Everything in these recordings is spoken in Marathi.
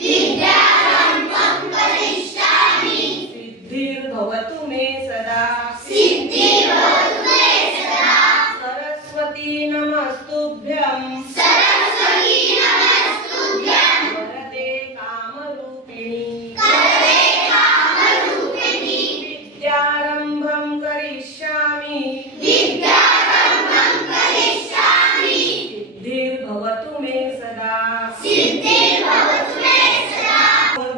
विद्यारंभं करिष्यामि सिद्धिर्भवतु मे सदा सिद्धिर्भवतु मे सदा सरस्वती नमस्तुभ्यं सरस्वती नमस्तुभ्यं वरदे कामरूपिणी विद्यारंभं करिष्यामि सिद्धिर्भवतु मे सदा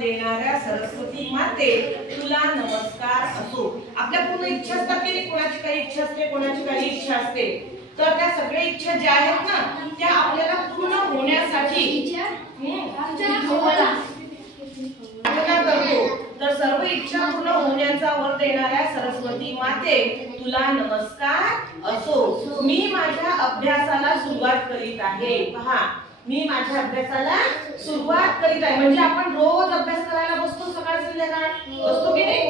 देणाऱ्या सरस्वती माते तुला नमस्कार असो। आपल्या पूर्ण इच्छा असतात की कोणाची काही इच्छा असते, कोणाची काही इच्छा असते, तर त्या सगळ्या इच्छा ज्या आहेत ना त्या आपल्याला पूर्ण होण्यासाठी करतो। तर सर्व इच्छा पूर्ण होण्याचा वर देणाऱ्या सरस्वती माते तुला नमस्कार असो। मी माझ्या अभ्यासाला सुरुवात करीत आहे। पहा, मी माझ्या अभ्यासाला सुरुवात करीत आहे म्हणजे आपण रोज अभ्यास करायला बसतो, सकाळ संध्याकाळ बसतो की नाही?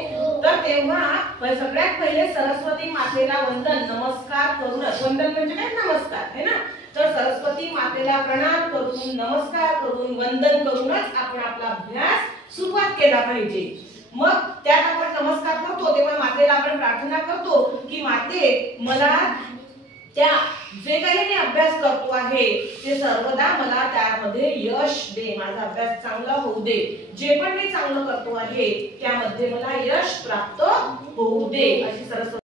तर तेव्हा सगळ्यात पहिले सरस्वती मातेला वंदन नमस्कार करून, वंदन म्हणजे काय? नमस्कार है ना। तर सरस्वती मातेला प्रणाम करून, नमस्कार करून, वंदन करूनच आपण आपला अभ्यास सुरुवात केला पाहिजे। मग त्यात आपण नमस्कार करतो तेव्हा मातेला आपण प्रार्थना करतो की माते मला त्या जे काही मी अभ्यास करतो आहे ते सर्वदा मला त्यामध्ये यश दे, माझा अभ्यास चांगला होऊ दे, जे पण मी चांगलं करतो आहे त्यामध्ये मला यश प्राप्त होऊ दे अशी सरस्वती